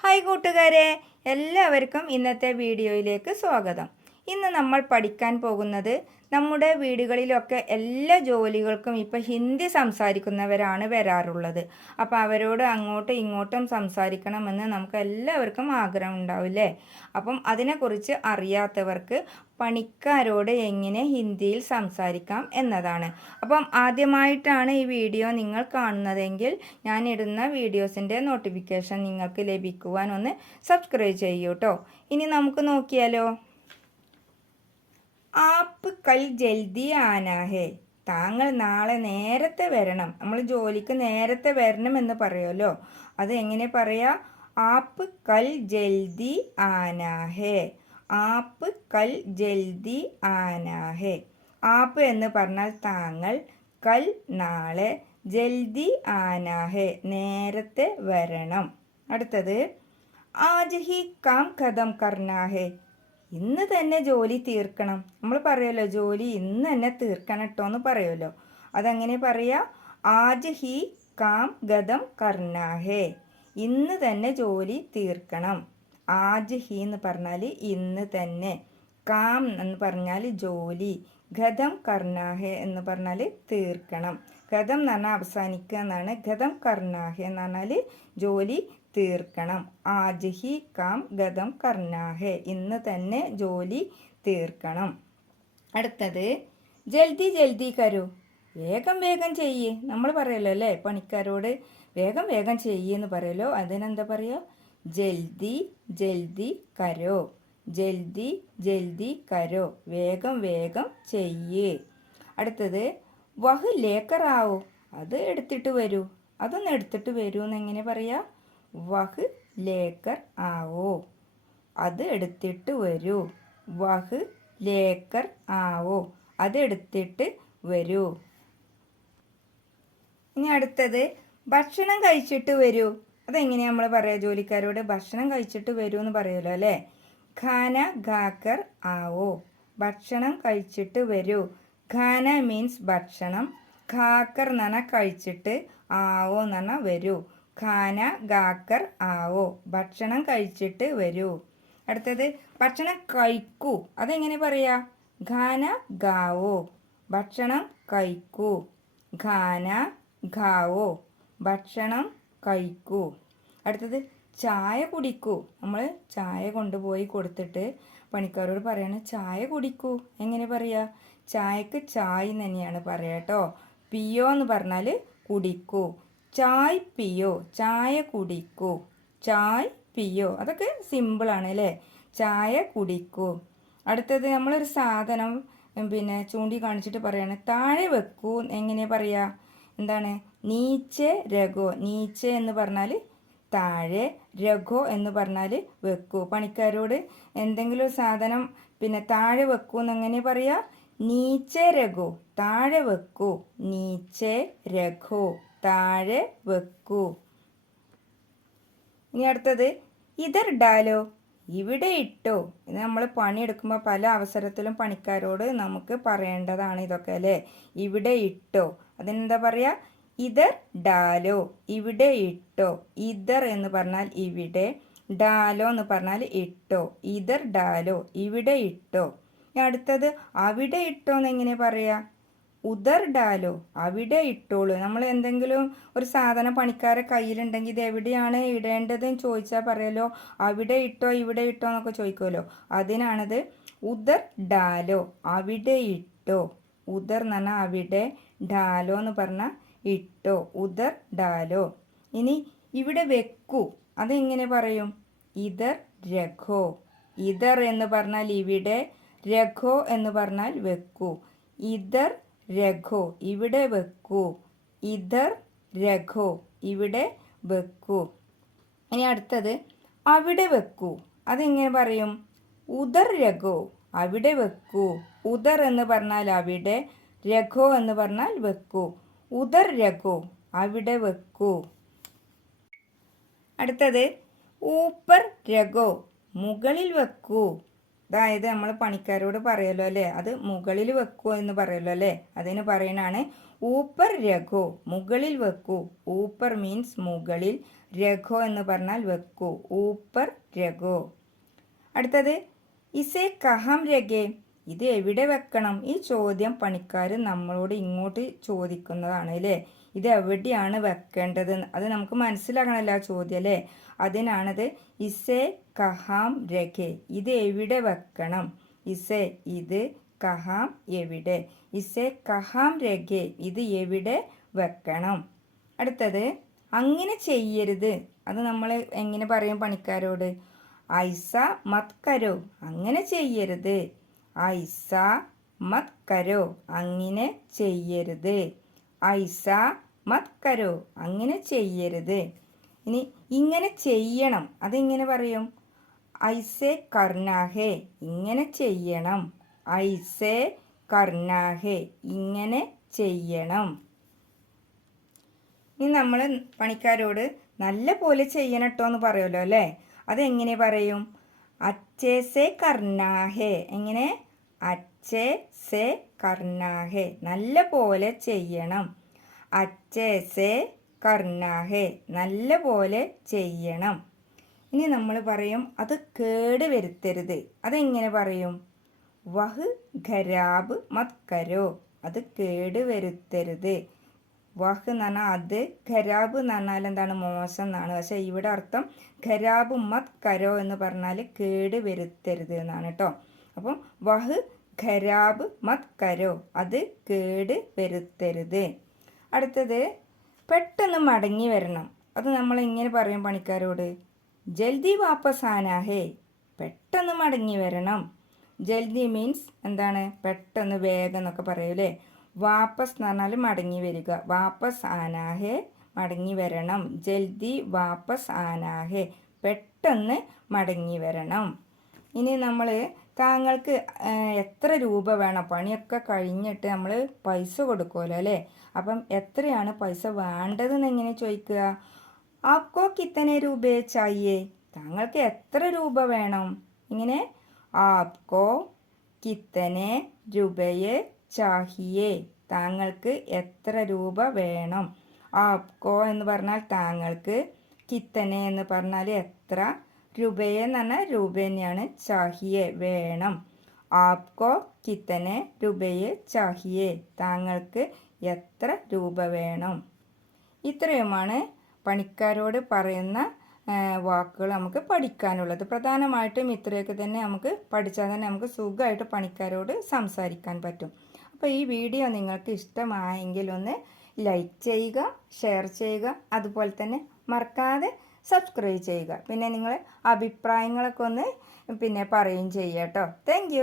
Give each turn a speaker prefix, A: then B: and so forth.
A: Hi കൂട്ടുകാരെ എല്ലാവർക്കും ഇന്നത്തെ വീഡിയോയിലേക്ക് സ്വാഗതം. ഇന്ന് നമ്മൾ പഠിക്കാൻ പോകുന്നത് നമ്മുടെ വീടുകളിലൊക്കെ എല്ലാ ജോലികൾക്കും ഇപ്പോൾ ഹിന്ദി സംസാരിക്കുന്നവരാണ് വരാറുള്ളത്. അപ്പോൾ അവരോട് അങ്ങോട്ടും ഇങ്ങോട്ടും സംസാരിക്കണമെന്ന് നമുക്ക് എല്ലാവർക്കും ആഗ്രഹം ഉണ്ടാവില്ലേ അപ്പം അതിനെക്കുറിച്ച് അറിയാത്തവർക്ക് പണിക്കാരോട് എങ്ങനെ ഹിന്ദിയിൽ സംസാരിക്കാം എന്നതാണ്. അപ്പം ആദ്യമായിട്ടാണ് ഈ വീഡിയോ നിങ്ങൾ കാണുന്നതെങ്കിൽ ഞാൻ ഇടുന്ന വീഡിയോസിന്റെ നോട്ടിഫിക്കേഷൻ നിങ്ങൾക്ക് ലഭിക്കുവാൻ ഒന്ന് സബ്സ്ക്രൈബ് ചെയ്യൂ കേട്ടോ ഇനി നമുക്ക് നോക്കിയാലോ? ആപ്പ് കൽ ജൽദി ആനാഹേ. താങ്കൾ നാളെ നേരത്തെ വരണം. നമ്മൾ ജോലിക്ക് നേരത്തെ വരണം എന്ന് പറയുമല്ലോ. അത് എങ്ങനെ പറയാ? ആപ്പ് കൽ ജൽദി ആനാഹേ. ആപ്പ് കൽ ജൽദി ആനാഹേ. ആപ്പ് എന്ന് പറഞ്ഞാൽ താങ്കൾ കൽ നാളെ ജൽദി ആനാഹേ. നേരത്തെ വരണം. അടുത്തത്. ആജ് ഹി കാം ഖതം കർണാ ഹേ ഇന്ന് തന്നെ ജോലി തീർക്കണം. നമ്മൾ പറയുമല്ലോ ജോലി ഇന്ന് തന്നെ തീർക്കണം കേട്ടോ എന്ന് പറയുമല്ലോ അതെങ്ങനെ പറയാ? ആജ് ഹി കാം ഗതം കർണാഹേ. ഇന്ന് തന്നെ ജോലി തീർക്കണം. ആജ് ഹി എന്ന് പറഞ്ഞാൽ ഇന്ന് തന്നെ. കാം എന്ന് പറഞ്ഞാൽ ജോലി. ഗതം കർണാഹെ എന്ന് പറഞ്ഞാൽ തീർക്കണം. ഗതം എന്ന് പറഞ്ഞാൽ അവസാനിക്കുക എന്നാണ്. ഗതം കർണാഹെ എന്ന് പറഞ്ഞാൽ ജോലി തീർക്കണം. ആജ്ഹി കാം ഗതം കർണാഹെ. ഇന്ന് തന്നെ ജോലി തീർക്കണം. അടുത്തത് ജൽദി ജൽദി കരു. വേഗം വേഗം ചെയ്യ്. നമ്മൾ പറയല്ലോ അല്ലേ? പണിക്കാരോട് വേഗം വേഗം ചെയ്യെന്ന് പറയല്ലോ. അതിനെന്താ പറയുക ജൽദി ജൽദി കരോ. ജൽദി ജൽദി കരോ. വേഗം വേഗം ചെയ്യ്. അടുത്തത് വഹ് ലേക്കറാവോ. അത് എടുത്തിട്ട് വരൂ. അതൊന്ന് എടുത്തിട്ട് വരൂ എന്നെങ്ങനെ പറയാ? വഹ് ലേക്കർ ആവോ. അത് എടുത്തിട്ട് വരൂ. വഹ് ലേക്കർ ആവോ. അത് എടുത്തിട്ട് വരൂ. ഇനി അടുത്തത് ഭക്ഷണം കഴിച്ചിട്ട് വരൂ. അതെങ്ങനെയാ നമ്മൾ പറയാ? ജോലിക്കാരോട് ഭക്ഷണം കഴിച്ചിട്ട് വരൂ എന്ന് പറയുമല്ലോ അല്ലേ? ഖാന ഖാക്കർ ആവോ. ഭക്ഷണം കഴിച്ചിട്ട് വരൂ. ഖാന മീൻസ് ഭക്ഷണം. ഖാക്കർ നന കഴിച്ചിട്ട് ആവോ പറഞ്ഞാൽ വരൂ. ഖാന ഗാക്കർ ആവോ. ഭക്ഷണം കഴിച്ചിട്ട് വരൂ. അടുത്തത് ഭക്ഷണം കഴിക്കൂ. അതെങ്ങനെ പറയാ? ഖാന ഗാവോ ഭക്ഷണം കഴിക്കൂ. ഖാന ഖാവോ. ഭക്ഷണം കഴിക്കൂ. അടുത്തത് ചായ കുടിക്കൂ. നമ്മൾ ചായ കൊണ്ടുപോയി കൊടുത്തിട്ട് പണിക്കാരോട് പറയണ ചായ കുടിക്കൂ. എങ്ങനെ പറയാ? ചായക്ക് ചായ തന്നെയാണ് പറയാട്ടോ പിയോ എന്ന് പറഞ്ഞാൽ കുടിക്കൂ. ചായ് പിയോ ചായ കുടിക്കൂ ചായ് പിയോ. അതൊക്കെ സിമ്പിളാണ് അല്ലേ? ചായ കുടിക്കൂ. അടുത്തത് നമ്മളൊരു സാധനം പിന്നെ ചൂണ്ടി കാണിച്ചിട്ട് പറയാണ്. താഴെ വെക്കൂ എങ്ങനെ പറയാ? എന്താണ്? നീച്ചെ രഘോ നീച്ചെ എന്ന് പറഞ്ഞാൽ താഴെ രഘോ എന്ന് പറഞ്ഞാൽ വെക്കൂ. പണിക്കാരോട് എന്തെങ്കിലും ഒരു സാധനം പിന്നെ താഴെ വെക്കൂ എന്നെങ്ങനെ പറയാ? നീച്ചെ രഘോ താഴെ വെക്കൂ. നീച്ചെ രഘോ. താഴെ വെക്കൂ. ഇനി അടുത്തത് ഡാലോ ഇവിടെ ഇട്ടോ. ഇത് നമ്മൾ പണിയെടുക്കുമ്പോൾ പല അവസരത്തിലും പണിക്കാരോട് നമുക്ക് പറയേണ്ടതാണ് ഇതൊക്കെ അല്ലേ? ഇവിടെ ഇട്ടോ. അതിനെന്താ പറയുക ഇതർ ഡാലോ ഇവിടെ ഇട്ടോ. ഇതർ എന്ന് പറഞ്ഞാൽ ഇവിടെ. ഡാലോ എന്ന് പറഞ്ഞാൽ ഇട്ടോ. ഇതർ ഡാലോ. ഇവിടെ ഇട്ടോ. അടുത്തത് അവിടെ ഇട്ടോ എന്ന് എങ്ങനെ പറയാ? ഉദർ ഡാലോ അവിടെ ഇട്ടോളൂ. നമ്മൾ എന്തെങ്കിലും ഒരു സാധനം പണിക്കാരെ കയ്യിലുണ്ടെങ്കിൽ ഇത് എവിടെയാണ് ഇടേണ്ടതെന്ന് ചോദിച്ചാൽ പറയല്ലോ അവിടെ ഇട്ടോ ഇവിടെ ഇട്ടോ എന്നൊക്കെ ചോദിക്കുമല്ലോ. അതിനാണത് ഉദർ ഡാലോ അവിടെ ഇട്ടോ. ഉദർ എന്ന് പറഞ്ഞാൽ അവിടെ ഡാലോ എന്ന് പറഞ്ഞാൽ ഇട്ടോ. ഉദർ ഡാലോ ഇനി ഇവിടെ വെക്കൂ. അതെങ്ങനെ പറയും? ഇതർ രഘോ. ഇതർ എന്ന് പറഞ്ഞാൽ ഇവിടെ രഘോ എന്ന് പറഞ്ഞാൽ വെക്കൂ. ഇതർ രഘോ ഇവിടെ വെക്കൂ. ഇതർ രഘോ ഇവിടെ വെക്കൂ. ഇനി അടുത്തത് അവിടെ വെക്കൂ. അതെങ്ങനെ പറയും? ഉദർ രഘോ അവിടെ വെക്കൂ. ഉദർ എന്ന് പറഞ്ഞാൽ അവിടെ രഘോ എന്ന് പറഞ്ഞാൽ വെക്കൂ. ഉദർ രഘോ അവിടെ വെക്കൂ. അടുത്തത് ഊപ്പർ രഘോ മുകളിൽ വെക്കൂ. അതായത് നമ്മൾ പണിക്കാരോട് പറയല്ലോ അല്ലേ? അത് മുകളിൽ വെക്കുമോ എന്ന് പറയല്ലോ അല്ലേ? അതിന് പറയണാണ് ഊപ്പർ രഘു മുകളിൽ വെക്കൂ. ഊപ്പർ മീൻസ് മുകളിൽ രഘോ എന്ന് പറഞ്ഞാൽ വെക്കൂ. ഊപ്പർ രഘു. അടുത്തത് ഇസേ കഹം രഘേ ഇത് എവിടെ വെക്കണം? ഈ ചോദ്യം പണിക്കാർ നമ്മളോട് ഇങ്ങോട്ട് ചോദിക്കുന്നതാണ് അല്ലേ? ഇത് എവിടെയാണ് വെക്കേണ്ടത് അത് നമുക്ക് മനസ്സിലാക്കണമല്ലോ ആ ചോദ്യം അല്ലേ? അതിനാണത് ഇസേ കഹാം രഖെ. ഇത് എവിടെ വെക്കണം? ഇസെ ഇത് കഹാം എവിടെ? ഇസെ കഹാം രഖെ ഇത് എവിടെ വെക്കണം? അടുത്തത് അങ്ങനെ ചെയ്യരുത്. അത് നമ്മൾ എങ്ങനെ പറയും പണിക്കാരോട്? ഐസ മത് കരോ. അങ്ങനെ ചെയ്യരുത്. ഐസ മത് കരോ. അങ്ങനെ ചെയ്യരുത്. ഐസ മത് കരോ അങ്ങനെ ചെയ്യരുത്. ഇനി ഇങ്ങനെ ചെയ്യണം. അതെങ്ങനെ പറയും? ഐസേ കർണാഹേ ഇങ്ങനെ ചെയ്യണം. ഐസേ കർണാഹേ ഇങ്ങനെ ചെയ്യണം. ഇനി നമ്മൾ പണിക്കാരോട് നല്ല പോലെ ചെയ്യണം കേട്ടോ എന്ന് പറയുമല്ലോ അല്ലേ? അതെങ്ങനെ പറയും? അച്ചേ സെ കർണാഹേ എങ്ങനെ? അച്ചേ സെ കർണാഹേ നല്ല പോലെ ചെയ്യണം. അച്ചേ കർണാഹെ. കർണാഹേ നല്ല പോലെ ചെയ്യണം. ഇനി നമ്മൾ പറയും അത് കേട് വരുത്തരുത്. അതെങ്ങനെ പറയും? വഹ് ഖരാബ് മത്കരോ. അത് കേട് വരുത്തരുത്. വഹ് എന്ന് പറഞ്ഞാൽ അത് ഖരാബ് എന്ന് പറഞ്ഞാൽ എന്താണ്? മോശം എന്നാണ്. പക്ഷേ ഇവിടെ അർത്ഥം ഖരാബ് മത് കരോ എന്ന് പറഞ്ഞാൽ കേട് വരുത്തരുത് എന്നാണ് കേട്ടോ. അപ്പം വഹ് ഖരാബ് മത് കരോ അത് കേട് വരുത്തരുത്. അടുത്തത് പെട്ടെന്ന് മടങ്ങി വരണം. അത് നമ്മൾ ഇങ്ങനെ പറയും പണിക്കാരോട്. ജൽദി വാപ്പസ് ആനാഹേ പെട്ടെന്ന് മടങ്ങി വരണം. ജൽദി മീൻസ് എന്താണ്? പെട്ടെന്ന് വേഗം എന്നൊക്കെ പറയൂലേ വാപ്പസ് എന്ന് പറഞ്ഞാൽ മടങ്ങി വരിക. വാപ്പസ് ആനാഹേ മടങ്ങി വരണം. ജൽദി വാപ്പസ് ആനാഹേ പെട്ടെന്ന് മടങ്ങി വരണം. ഇനി നമ്മൾ താങ്കൾക്ക് എത്ര രൂപ വേണം? പണിയൊക്കെ കഴിഞ്ഞിട്ട് നമ്മൾ പൈസ കൊടുക്കുമല്ലോ അല്ലേ? അപ്പം എത്രയാണ് പൈസ വേണ്ടതെന്ന് എങ്ങനെ ചോദിക്കുക? ആപ്കോ കിത്തനെ രൂപയെ ചായേ താങ്കൾക്ക് എത്ര രൂപ വേണം? ഇങ്ങനെ ആപ്കോ കിത്തനെ രൂപയെ ചാഹിയേ? താങ്കൾക്ക് എത്ര രൂപ വേണം? ആപ്കോ എന്ന് പറഞ്ഞാൽ താങ്കൾക്ക് കിത്തനെ എന്ന് പറഞ്ഞാൽ എത്ര രൂപയെ എന്ന് പറഞ്ഞാൽ രൂപ തന്നെയാണ് ചാഹിയെ വേണം. ആപ്കോ കിത്തനെ രൂപയെ ചാഹിയെ താങ്കൾക്ക് എത്ര രൂപ വേണം? ഇത്രയുമാണ് പണിക്കാരോട് പറയുന്ന വാക്കുകൾ നമുക്ക് പഠിക്കാനുള്ളത്. പ്രധാനമായിട്ടും ഇത്രയൊക്കെ തന്നെ നമുക്ക് പഠിച്ചാൽ തന്നെ നമുക്ക് സുഖമായിട്ട് പണിക്കാരോട് സംസാരിക്കാൻ പറ്റും. അപ്പോൾ ഈ വീഡിയോ നിങ്ങൾക്ക് ഇഷ്ടമായെങ്കിൽ ഒന്ന് ലൈക്ക് ചെയ്യുക ഷെയർ ചെയ്യുക. അതുപോലെ തന്നെ മറക്കാതെ സബ്സ്ക്രൈബ് ചെയ്യുക. പിന്നെ നിങ്ങൾ അഭിപ്രായങ്ങളൊക്കെ ഒന്ന് പിന്നെ പറയുകയും ചെയ്യാം കേട്ടോ. താങ്ക്